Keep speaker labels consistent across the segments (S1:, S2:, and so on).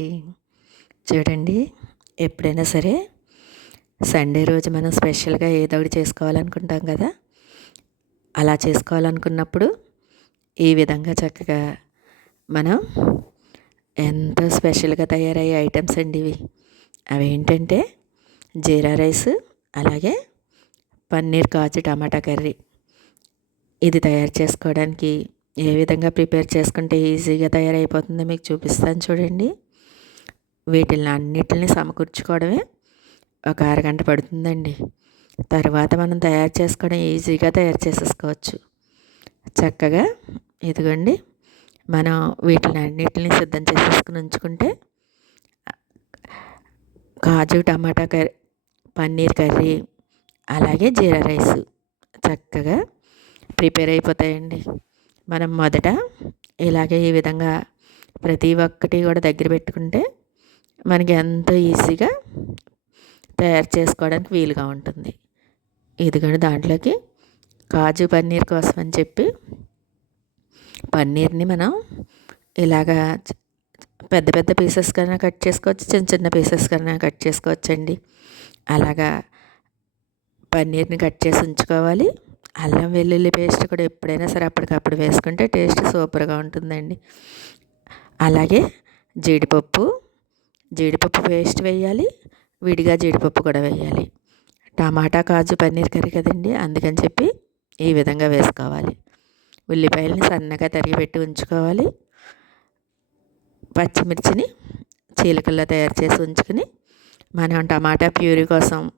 S1: Hi చూడండి ఎప్పుడైనా సరే సండే రోజు మనం స్పెషల్గా ఏదో ఒకటి చేసుకోవాలనుకుంటాం కదా. అలా చేసుకోవాలనుకున్నప్పుడు ఈ విధంగా చక్కగా మనం ఎంతో స్పెషల్గా తయారయ్యే ఐటమ్స్ అండి ఇవి. అవి ఏంటంటే జీరా రైస్ అలాగే పన్నీర్ కాజు టమాటా కర్రీ. ఇది తయారు చేసుకోవడానికి ఏ విధంగా ప్రిపేర్ చేసుకుంటే ఈజీగా తయారైపోతుందో మీకు చూపిస్తాను చూడండి. వీటిని అన్నిటిని సమకూర్చుకోవడమే ఒక అరగంట పడుతుందండి. తర్వాత మనం తయారు చేసుకోవడం ఈజీగా తయారు చేసేసుకోవచ్చు. చక్కగా ఇదిగోండి మనం వీటిని అన్నిటిని సిద్ధం చేసేసుకుని ఉంచుకుంటే kaju tomato curry paneer curry అలాగే జీరా రైస్ చక్కగా ప్రిపేర్ అయిపోతాయండి. మనం మొదట ఇలాగే ఈ విధంగా ప్రతి ఒక్కటి కూడా దగ్గర పెట్టుకుంటే మనకి ఎంతో ఈజీగా తయారు చేసుకోవడానికి వీలుగా ఉంటుంది. ఇదిగోండి దాంట్లోకి కాజు పన్నీర్ కోసం అని చెప్పి పన్నీర్ని మనం ఇలాగా పెద్ద పెద్ద పీసెస్ కన్నా కట్ చేసుకోవచ్చు చిన్న చిన్న పీసెస్ కన్నా కట్ చేసుకోవచ్చండి. అలాగా పన్నీర్ని కట్ చేసి ఉంచుకోవాలి. అల్లం వెల్లుల్లి పేస్ట్ కూడా ఎప్పుడైనా సరే అప్పటికప్పుడు వేసుకుంటే టేస్ట్ సూపర్గా ఉంటుందండి. అలాగే జీడిపప్పు జీడిపప్పు పేస్ట్ వేయాలి విడిగా జీడిపప్పు కూడా వేయాలి. టమాటా కాజు పన్నీర్ కర్రీ కదండి అందుకని చెప్పి ఈ విధంగా వేసుకోవాలి. ఉల్లిపాయలని సన్నగా తరిగి పెట్టి ఉంచుకోవాలి. పచ్చిమిర్చిని చీలకల్లో తయారు చేసి ఉంచుకుని మనం టమాటా ప్యూరీ కోసం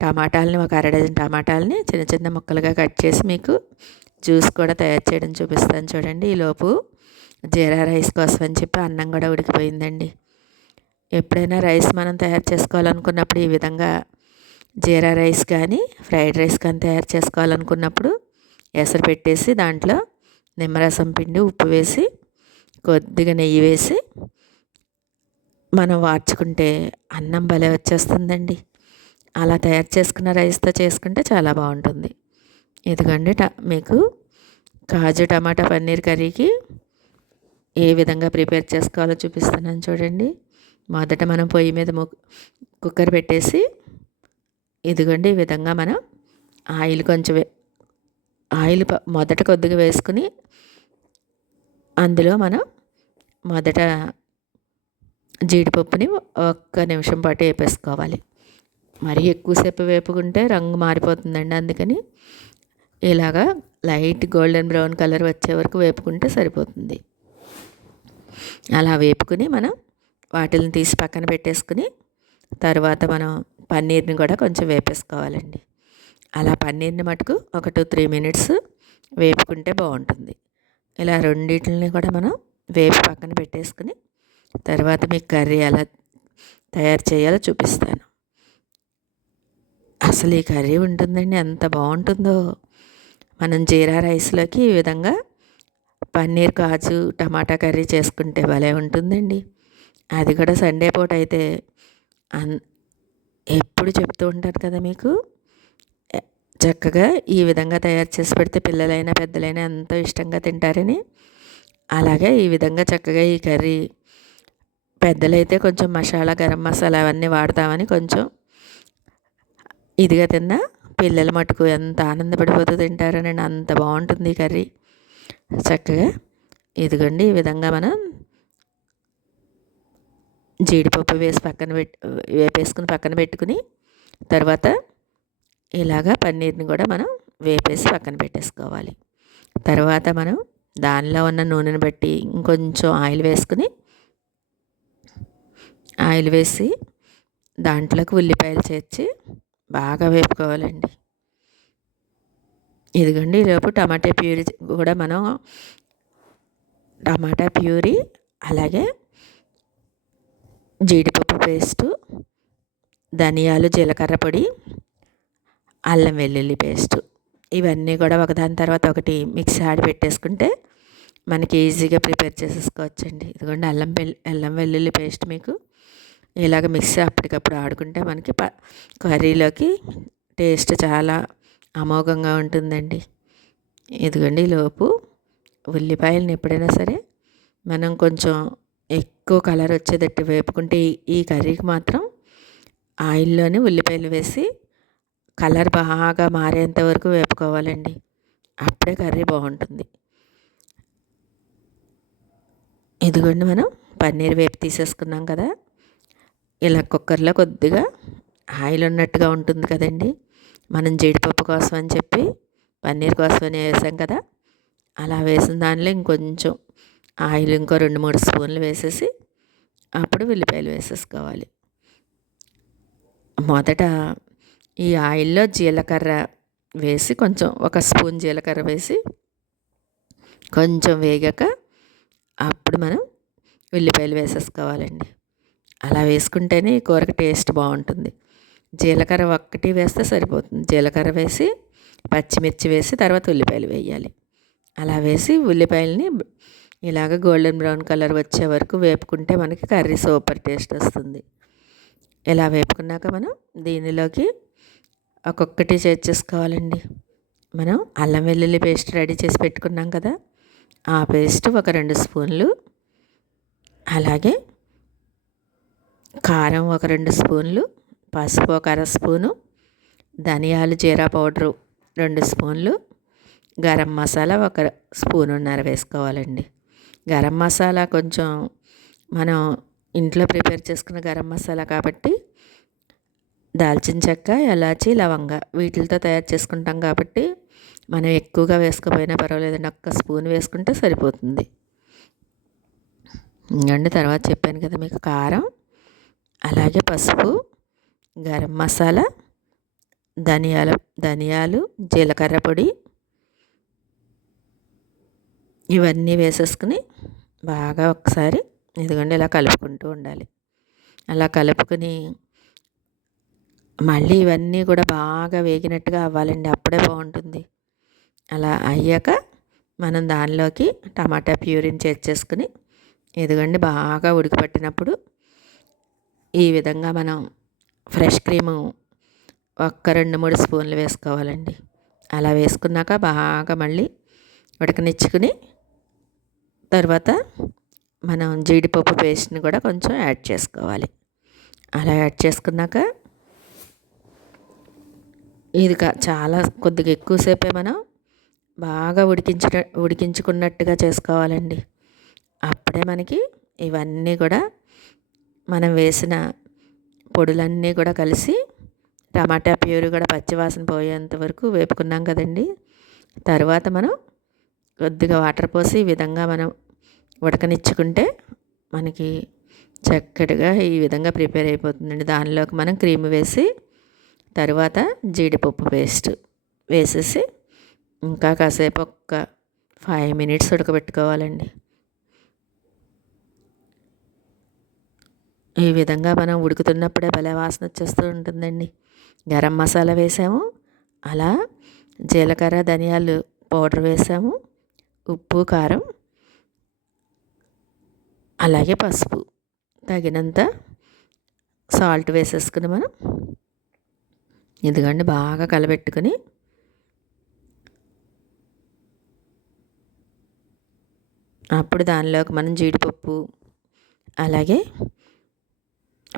S1: టమాటాలని ఒక అర డజన్ టమాటాలని చిన్న చిన్న ముక్కలుగా కట్ చేసి మీకు జ్యూస్ కూడా తయారు చేయడం చూపిస్తాను చూడండి. ఈలోపు జీరా రైస్ కోసం అని చెప్పి అన్నం కూడా ఉడికిపోయిందండి. ఎప్పుడైనా రైస్ మనం తయారు చేసుకోవాలనుకున్నప్పుడు ఈ విధంగా జీరా రైస్ కానీ ఫ్రైడ్ రైస్ కానీ తయారు చేసుకోవాలనుకున్నప్పుడు ఎసరు పెట్టేసి దాంట్లో నిమ్మరసం పిండి ఉప్పు వేసి కొద్దిగా నెయ్యి వేసి మనం వార్చుకుంటే అన్నం భలే వచ్చేస్తుందండి. అలా తయారు చేసుకున్న రైస్తో చేసుకుంటే చాలా బాగుంటుంది. ఇదిగోండి ట మీకు కాజు టమాటా పన్నీర్ కర్రీకి ఏ విధంగా ప్రిపేర్ చేసుకోవాలో చూపిస్తున్నాను చూడండి. మొదట మనం పొయ్యి మీద కుక్కర్ పెట్టేసి ఇదిగోండి ఈ విధంగా మనం ఆయిల్ కొంచెం ఆయిల్ మొదట కొద్దిగా వేసుకుని అందులో మనం మొదట జీడిపప్పుని ఒక్క నిమిషం పాటు వేపేసుకోవాలి. మరీ ఎక్కువసేపు వేపుకుంటే రంగు మారిపోతుందండి. అందుకని ఇలాగా లైట్ గోల్డెన్ బ్రౌన్ కలర్ వచ్చే వరకు వేపుకుంటే సరిపోతుంది. అలా వేపుకుని మనం వాటిని తీసి పక్కన పెట్టేసుకుని తర్వాత మనం పన్నీర్ని కూడా కొంచెం వేపేసుకోవాలండి. అలా పన్నీర్ని మటుకు ఒక టూ త్రీ మినిట్స్ వేపుకుంటే బాగుంటుంది. ఇలా రెండింటిని కూడా మనం వేపు పక్కన పెట్టేసుకుని తర్వాత మీకు కర్రీ ఎలా తయారు చేయాలో చూపిస్తాను. అసలు ఈ కర్రీ ఉంటుందండి ఎంత బాగుంటుందో. మనం జీరా రైస్లోకి ఈ విధంగా పన్నీర్ కాజు టమాటా కర్రీ చేసుకుంటే భలే ఉంటుందండి. అది కూడా సండే పూట అయితే. అన్ ఎప్పుడు చెప్తూ ఉంటారు కదా మీకు? చక్కగా ఈ విధంగా తయారు చేసి పెడితే పిల్లలైనా పెద్దలైనా ఎంతో ఇష్టంగా తింటారని. అలాగే ఈ విధంగా చక్కగా ఈ కర్రీ పెద్దలైతే కొంచెం మసాలా గరం మసాలా అవన్నీ వాడతామని కొంచెం ఇదిగా తిన్నా పిల్లల మటుకు ఎంత ఆనందపడిపోతూ తింటారనండి అంత బాగుంటుంది ఈ కర్రీ. చక్కగా ఇదిగోండి ఈ విధంగా మనం జీడిపప్పు వేసి పక్కన పెట్టి వేపేసుకుని పక్కన పెట్టుకుని తర్వాత ఇలాగా పన్నీర్ని కూడా మనం వేపేసి పక్కన పెట్టేసుకోవాలి. తర్వాత మనం దానిలో ఉన్న నూనెను బట్టి ఇంకొంచెం ఆయిల్ వేసుకుని ఆయిల్ వేసి దాంట్లోకి ఉల్లిపాయలు చేర్చి బాగా వేపుకోవాలండి. ఇదిగోండి రేపు టమాటా ప్యూరీ కూడా మనం టమాటా ప్యూరీ అలాగే జీడిపప్పు పేస్టు ధనియాలు జీలకర్ర పొడి అల్లం వెల్లుల్లి పేస్టు. ఇవన్నీ కూడా ఒకదాని తర్వాత ఒకటి మిక్సీ ఆడి పెట్టేసుకుంటే మనకి ఈజీగా ప్రిపేర్ చేసేసుకోవచ్చండి. ఇదిగోండి అల్లం వెల్లు అల్లం వెల్లుల్లి పేస్ట్ మీకు ఇలాగ మిక్సీ అప్పటికప్పుడు ఆడుకుంటే మనకి ప కర్రీలోకి టేస్ట్ చాలా అమోఘంగా ఉంటుందండి. ఇదిగోండి లోపు ఉల్లిపాయలను ఎప్పుడైనా సరే మనం కొంచెం ఎక్కువ కలర్ వచ్చేటట్టు వేపుకుంటే ఈ కర్రీకి మాత్రం ఆయిల్లోనే ఉల్లిపాయలు వేసి కలర్ బాగా మారేంత వరకు వేపుకోవాలండి. అప్పుడే కర్రీ బాగుంటుంది. ఇదిగోండి మనం పన్నీర్ వేపు తీసేసుకున్నాం కదా. ఇలా కుక్కర్లో కొద్దిగా ఆయిల్ ఉన్నట్టుగా ఉంటుంది కదండి. మనం జీడిపప్పు కోసం అని చెప్పి పన్నీర్ కోసం అని వేసాం కదా. అలా వేసిన దానిలో ఇంకొంచెం ఆయిల్ ఇంకో రెండు మూడు స్పూన్లు వేసేసి అప్పుడు ఉల్లిపాయలు వేసేసుకోవాలి. మొదట ఈ ఆయిల్లో జీలకర్ర వేసి కొంచెం ఒక స్పూన్ జీలకర్ర వేసి కొంచెం వేగాక అప్పుడు మనం ఉల్లిపాయలు వేసేసుకోవాలండి. అలా వేసుకుంటేనే ఈ కూరకి టేస్ట్ బాగుంటుంది. జీలకర్ర ఒక్కటి వేస్తే సరిపోతుంది. జీలకర్ర వేసి పచ్చిమిర్చి వేసి తర్వాత ఉల్లిపాయలు వేయాలి. అలా వేసి ఉల్లిపాయలని ఇలాగ గోల్డెన్ బ్రౌన్ కలర్ వచ్చే వరకు వేపుకుంటే మనకి కర్రీ సూపర్ టేస్ట్ వస్తుంది. ఇలా వేపుకున్నాక మనం దీనిలోకి ఒక్కొక్కటి చేర్చేసుకోవాలండి మనం అల్లం వెల్లుల్లి పేస్ట్ రెడీ చేసి పెట్టుకున్నాం కదా ఆ పేస్ట్ ఒక రెండు స్పూన్లు అలాగే కారం ఒక రెండు స్పూన్లు పసుపు ఒక అర స్పూను ధనియాలు జీరా పౌడరు రెండు స్పూన్లు గరం మసాలా ఒక స్పూన్ ఉన్నర వేసుకోవాలండి. గరం మసాలా కొంచెం మనం ఇంట్లో ప్రిపేర్ చేసుకున్న గరం మసాలా కాబట్టి దాల్చిన చెక్క ఎలాచి లవంగ వీటితో తయారు చేసుకుంటాం కాబట్టి మనం ఎక్కువగా వేసుకోపోయినా పర్వాలేదండి ఒక్క స్పూన్ వేసుకుంటే సరిపోతుంది. ఇంకండి తర్వాత చెప్పాను కదా మీకు కారం అలాగే పసుపు గరం మసాలా ధనియాల ధనియాలు జీలకర్ర పొడి ఇవన్నీ వేసేసుకుని బాగా ఒకసారి ఇదిగోండి ఇలా కలుపుకుంటూ ఉండాలి. అలా కలుపుకుని మళ్ళీ ఇవన్నీ కూడా బాగా వేగినట్టుగా అవ్వాలండి. అప్పుడే బాగుంటుంది. అలా అయ్యాక మనం దానిలోకి టమాటా ప్యూరిని చేర్చేసుకుని ఇదిగోండి బాగా ఉడికిపట్టినప్పుడు ఈ విధంగా మనం ఫ్రెష్ క్రీము ఒక్క రెండు మూడు స్పూన్లు వేసుకోవాలండి. అలా వేసుకున్నాక బాగా మళ్ళీ ఉడకనిచ్చుకుని తర్వాత మనం జీడిపప్పు పేస్ట్ని కూడా కొంచెం యాడ్ చేసుకోవాలి. అలా యాడ్ చేసుకున్నాక ఇది చాలా కొద్దిగా ఎక్కువసేపే మనం బాగా ఉడికించ ఉడికించుకున్నట్టుగా చేసుకోవాలండి. అప్పుడే మనకి ఇవన్నీ కూడా మనం వేసిన పొడులన్నీ కూడా కలిసి టమాటా ప్యూరీ కూడా పచ్చివాసన పోయేంత వరకు వేపుకున్నాం కదండి. తర్వాత మనం కొద్దిగా వాటర్ పోసి ఈ విధంగా మనం ఉడకనిచ్చుకుంటే మనకి చక్కటిగా ఈ విధంగా ప్రిపేర్ అయిపోతుందండి. దానిలోకి మనం క్రీమ్ వేసి తర్వాత జీడిపప్పు పేస్ట్ వేసేసి ఇంకా కాసేపు ఒక్క ఫైవ్ మినిట్స్ ఉడకబెట్టుకోవాలండి. ఈ విధంగా మనం ఉడుకుతున్నప్పుడే భలే వాసన వచ్చేస్తూ ఉంటుందండి. గరం మసాలా వేసాము అలా జీలకర్ర ధనియాలు పౌడర్ వేసాము ఉప్పు కారం అలాగే పసుపు. తగినంత సాల్ట్ వేసేసుకుని మనం. ఇదిగండి బాగా కలబెట్టుకుని అప్పుడు దానిలోకి మనం జీడిపప్పు అలాగే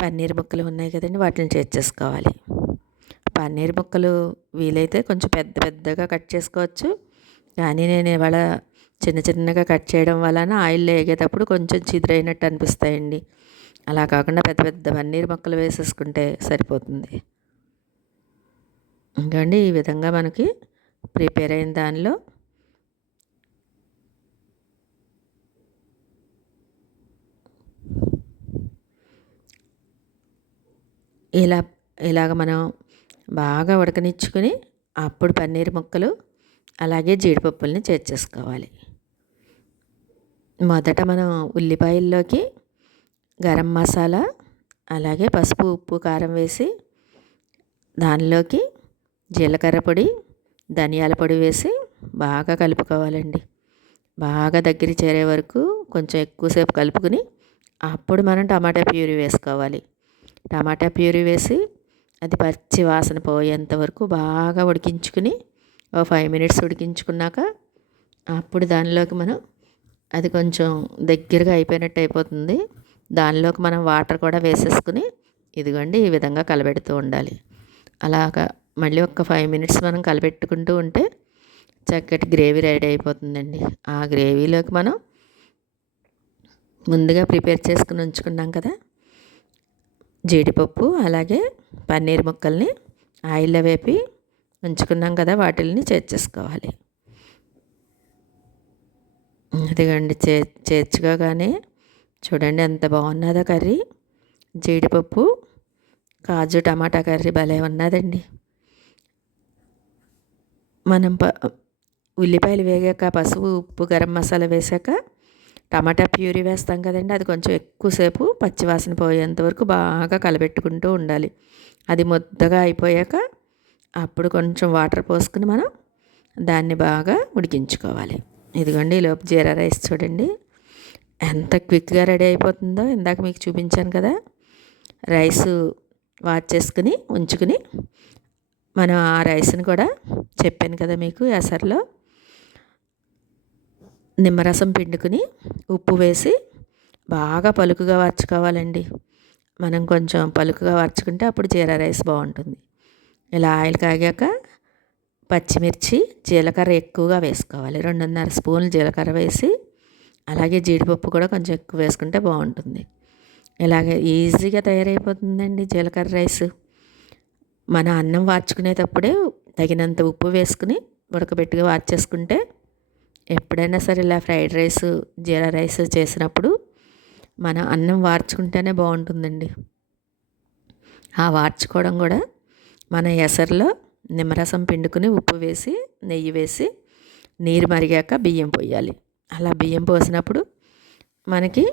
S1: పన్నీర్ ముక్కలు ఉన్నాయి కదండి వాటిని చేర్చేసుకోవాలి పన్నీర్ ముక్కలు వీలైతే కొంచెం పెద్ద పెద్దగా కట్ చేసుకోవచ్చు. కానీ నేను ఇవాళ చిన్న చిన్నగా కట్ చేయడం వలన ఆయిల్ వేగేటప్పుడు కొంచెం చిదిరైనట్టు అనిపిస్తాయండి. అలా కాకుండా పెద్ద పెద్ద పన్నీర్ ముక్కలు వేసేసుకుంటే సరిపోతుంది. ఇంకండి ఈ విధంగా మనకి ప్రిపేర్ అయిన దానిలో ఇలా ఇలాగ మనం బాగా ఉడకనిచ్చుకొని అప్పుడు పన్నీర్ ముక్కలు అలాగే జీడిపప్పుల్ని చేర్చేసుకోవాలి. మొదట మనం ఉల్లిపాయల్లోకి గరం మసాలా అలాగే పసుపు ఉప్పు కారం వేసి దానిలోకి జీలకర్ర పొడి ధనియాల పొడి వేసి బాగా కలుపుకోవాలండి. బాగా దగ్గర చేరే వరకు కొంచెం ఎక్కువసేపు కలుపుకుని అప్పుడు మనం టమాటా ప్యూరీ వేసుకోవాలి. టమాటా ప్యూరీ వేసి అది పచ్చి వాసన పోయేంత వరకు బాగా ఉడికించుకుని ఓ ఫైవ్ మినిట్స్ ఉడికించుకున్నాక అప్పుడు దానిలోకి మనం అది కొంచెం దగ్గరగా అయిపోయినట్టు అయిపోతుంది. దానిలోకి మనం వాటర్ కూడా వేసేసుకుని ఇదిగోండి ఈ విధంగా కలబెడుతూ ఉండాలి. అలాగా మళ్ళీ ఒక ఫైవ్ మినిట్స్ మనం కలబెట్టుకుంటూ ఉంటే చక్కటి గ్రేవీ రెడీ అయిపోతుందండి. ఆ గ్రేవీలోకి మనం ముందుగా ప్రిపేర్ చేసుకుని ఉంచుకున్నాం కదా జీడిపప్పు అలాగే పన్నీర్ ముక్కల్ని ఆయిల్లో వేపి ఉంచుకున్నాం కదా వాటిల్ని చేర్చేసుకోవాలి. ఇదిగండి చే చేర్చుకోగానే చూడండి ఎంత బాగున్నదో కర్రీ. జీడిపప్పు కాజు టమాటా కర్రీ భలే ఉన్నదండి. మనం ప ఉల్లిపాయలు వేగాక పసుపు ఉప్పు గరం మసాలా వేసాక టమాటా ప్యూరీ వేస్తాం కదండి. అది కొంచెం ఎక్కువసేపు పచ్చివాసన పోయేంత వరకు బాగా కలబెట్టుకుంటూ ఉండాలి. అది ముద్దగా అయిపోయాక అప్పుడు కొంచెం వాటర్ పోసుకుని మనం దాన్ని బాగా ఉడికించుకోవాలి. ఇదిగోండి ఈలోపు జీరా రైస్ చూడండి. ఎంత క్విక్గా రెడీ అయిపోతుందో ఇందాక మీకు చూపించాను కదా. రైస్ వాచ్ చేసుకుని ఉంచుకుని మనం ఆ రైస్ని కూడా చెప్పాను కదా మీకు ఎసర్లో. నిమ్మరసం పిండుకుని ఉప్పు వేసి బాగా పలుకుగా వార్చుకోవాలండి. మనం కొంచెం పలుకుగా వార్చుకుంటే అప్పుడు జీరా రైస్ బాగుంటుంది. ఇలా ఆయిల్ కాగాక పచ్చిమిర్చి జీలకర్ర ఎక్కువగా వేసుకోవాలి. రెండున్నర స్పూన్లు జీలకర్ర వేసి అలాగే జీడిపప్పు కూడా కొంచెం ఎక్కువ వేసుకుంటే బాగుంటుంది. ఇలాగే ఈజీగా తయారైపోతుందండి జీలకర్ర రైస్. మన అన్నం వార్చుకునేటప్పుడే తగినంత ఉప్పు వేసుకుని ఉడకబెట్టుగా వార్చేసుకుంటే ఎప్పుడైనా సరే ఇలా ఫ్రైడ్ రైస్ జీరా రైస్ చేసినప్పుడు మన అన్నం వార్చుకుంటేనే బాగుంటుందండి. ఆ వార్చుకోవడం కూడా మన ఎసర్లో నిమ్మరసం పిండుకుని ఉప్పు వేసి నెయ్యి వేసి నీరు మరిగాక బియ్యం పోయాలి. అలా బియ్యం పోసినప్పుడు మనకి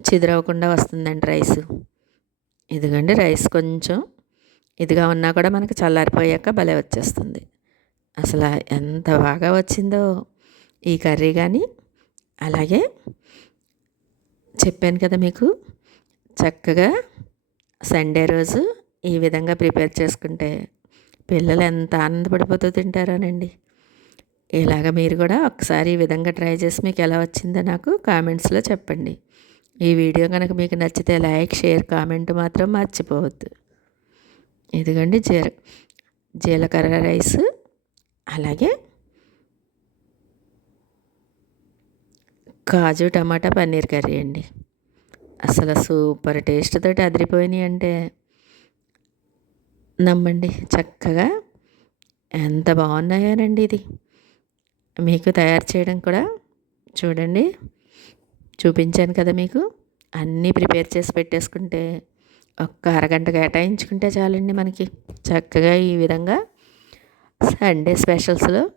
S1: చిదురవకుండా వస్తుందండి రైస్. ఇదిగండి రైస్ కొంచెం ఇదిగా ఉన్నా కూడా మనకి చల్లారిపోయాక భలే వచ్చేస్తుంది. అసలు ఎంత బాగా వచ్చిందో ఈ కర్రీ కానీ. అలాగే చెప్పాను కదా మీకు చక్కగా సండే రోజు ఈ విధంగా ప్రిపేర్ చేసుకుంటే పిల్లలు ఎంత ఆనందపడిపోతూ తింటారోనండి. ఇలాగ మీరు కూడా ఒకసారి ఈ విధంగా ట్రై చేసి మీకు ఎలా వచ్చిందో నాకు కామెంట్స్లో చెప్పండి. ఈ వీడియో కనుక మీకు నచ్చితే లైక్ షేర్ కామెంట్ మాత్రం మర్చిపోవద్దు. ఇదిగోండి జీర జీలకర్ర రైస్ అలాగే కాజు టమాటా పన్నీర్ కర్రీ అండి. అసలు సూపర్ టేస్ట్ తోటి అదిరిపోయినాయి అంటే నమ్మండి. చక్కగా ఎంత బాగున్నాయోనండి ఇది. మీకు తయారు చేయడం కూడా చూడండి. చూపించాను కదా మీకు. అన్నీ ప్రిపేర్ చేసి పెట్టేసుకుంటే ఒక్క అరగంట కేటాయించుకుంటే చాలండి మనకి. చక్కగా ఈ విధంగా సండే స్పెషల్స్లో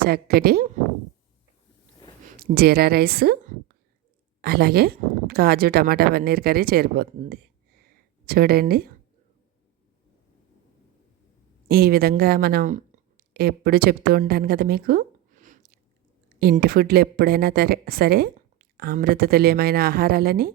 S1: చక్కటి జీరా రైస్ అలాగే కాజు టమాటా పన్నీర్ కర్రీ చేరిపోతుంది. చూడండి. ఈ విధంగా మనం ఎప్పుడు చెప్తూ ఉంటాను కదా మీకు? ఇంటి ఫుడ్లు ఎప్పుడైనా సరే సరే అమృత తుల్యమైన ఆహారాలని